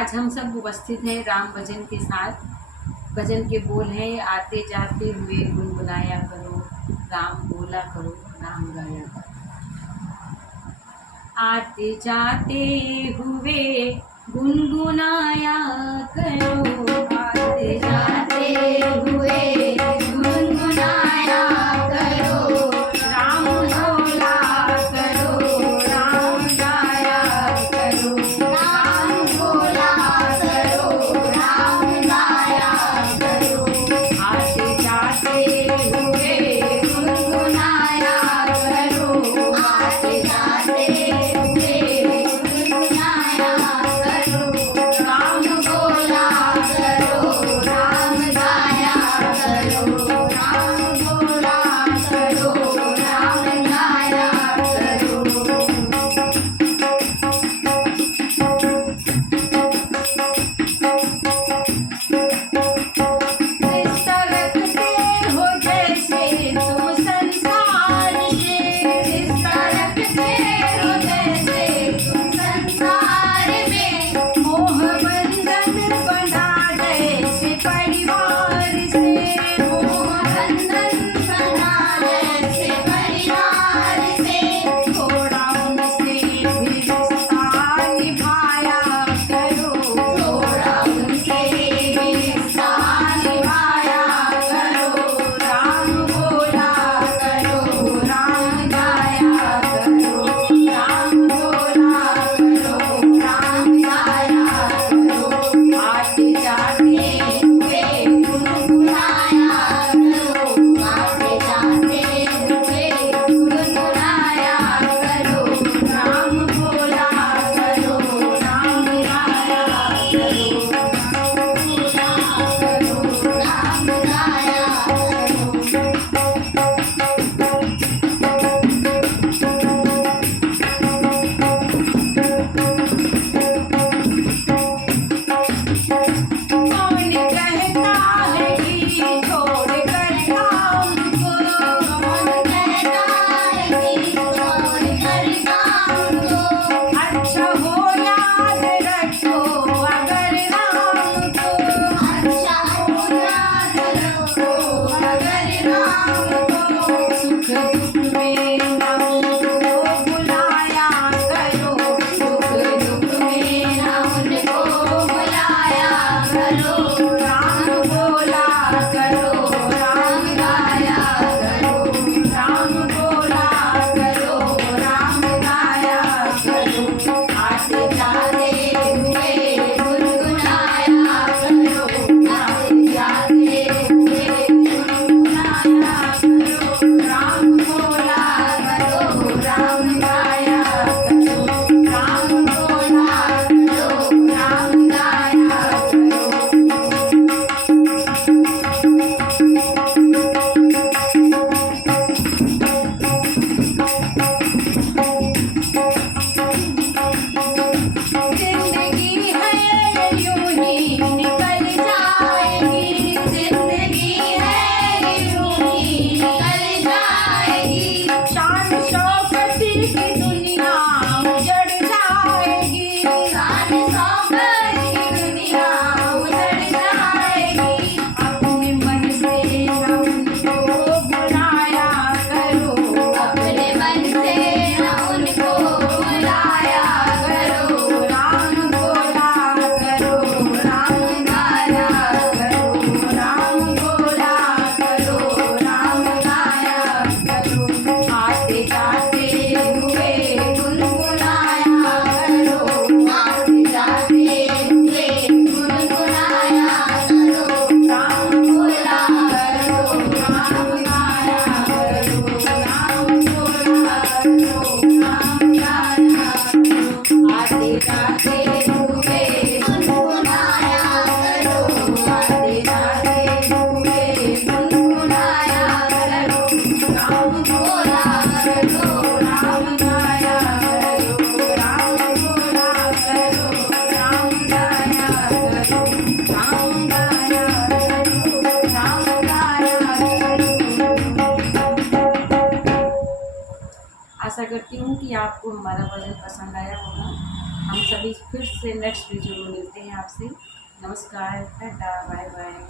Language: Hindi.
आज हम सब उपस्थित हैं राम भजन के साथ। भजन के बोल हैं, आते जाते हुए गुनगुनाया करो, राम बोला करो, राम गाया करो। आते जाते हुए गुनगुनाया करो, आते जाते हुए गुनगुनाया करो, राम बोला करो, राम गाया करो, राम बोला करो, राम गाया करो। आते जाते हुए गुनगुनाया करो, आते जाते हुए गुनगुनाया करो, राम बोला करो, राम गाया करो, राम बोला करो, राम गाया करो। रिश्ता रखते हो जैसे तुम संसार से, रिश्ता रखते हो जैसे तुम संसार में, मोह बंधन बंधा जैसे परिवार से, मोह बंधन बंधा जैसे परिवार से, थोड़ा उनसे भी रिश्ता निभाया करो, थोड़ा उनसे भी रिश्ता निभाया करो, राम बोला करो, राम गाया करो, राम बोला करो, राम गाया करो। आते जाते हुए गुनगुनाया करो, आते जाते हुए गुनगुनाया करो, राम बोला करो, राम गाया करो, राम बोला करो, राम गाया करो। कौन कहता है कि छोड़ कर काम को, कौन कहता है कि छोड़ कर काम को, अच्छा हो याद रखो अगर राम को, अच्छा हो याद रखो अगर राम को, सुख दुख में न उनको बुलाया करो, सुख दुख में न उनको बुलाया करो, राम बोला करो, राम गाया करो, राम बोला करो, राम गाया करो। आते जाते हुए गुनगुनाया करो, आते जाते हुए गुनगुनाया करो, राम बोला करो, राम गाया करो, राम बोला करो, राम गाया करो। जिंदगी है यूं ही निकल जाएगी, जिंदगी है यूं ही निकल जाएगी, शान शौकत की दुनिया उजड़ जाएगी, शान शौकत की दुनिया उजड़ जाएगी। अपने मन से न उनको बुलाया करो, अपने मन से न उनको बुलाया करो, राम बोला करो, राम गाया करो, राम बोला करो, राम गाया करो। आते जाते हुए गुनगुनाया करो, आते जाते हुए गुनगुनाया करो, राम बोला करो, राम गाया करो, राम बोला करो, राम गाया करो। आते जाते हुए गुनगुनाया करो, आते जाते हुए गुनगुनाया करो, राम बोला करो, राम गाया करो, राम बोला करो, राम गाया करो, राम गाया करो, राम गाया करो। आशा करती हूँ कि आपको हमारा भजन पसंद आया होगा। हम सभी फिर से नेक्स्ट वीडियो में मिलते हैं आपसे। नमस्कार, टाटा, बाय बाय।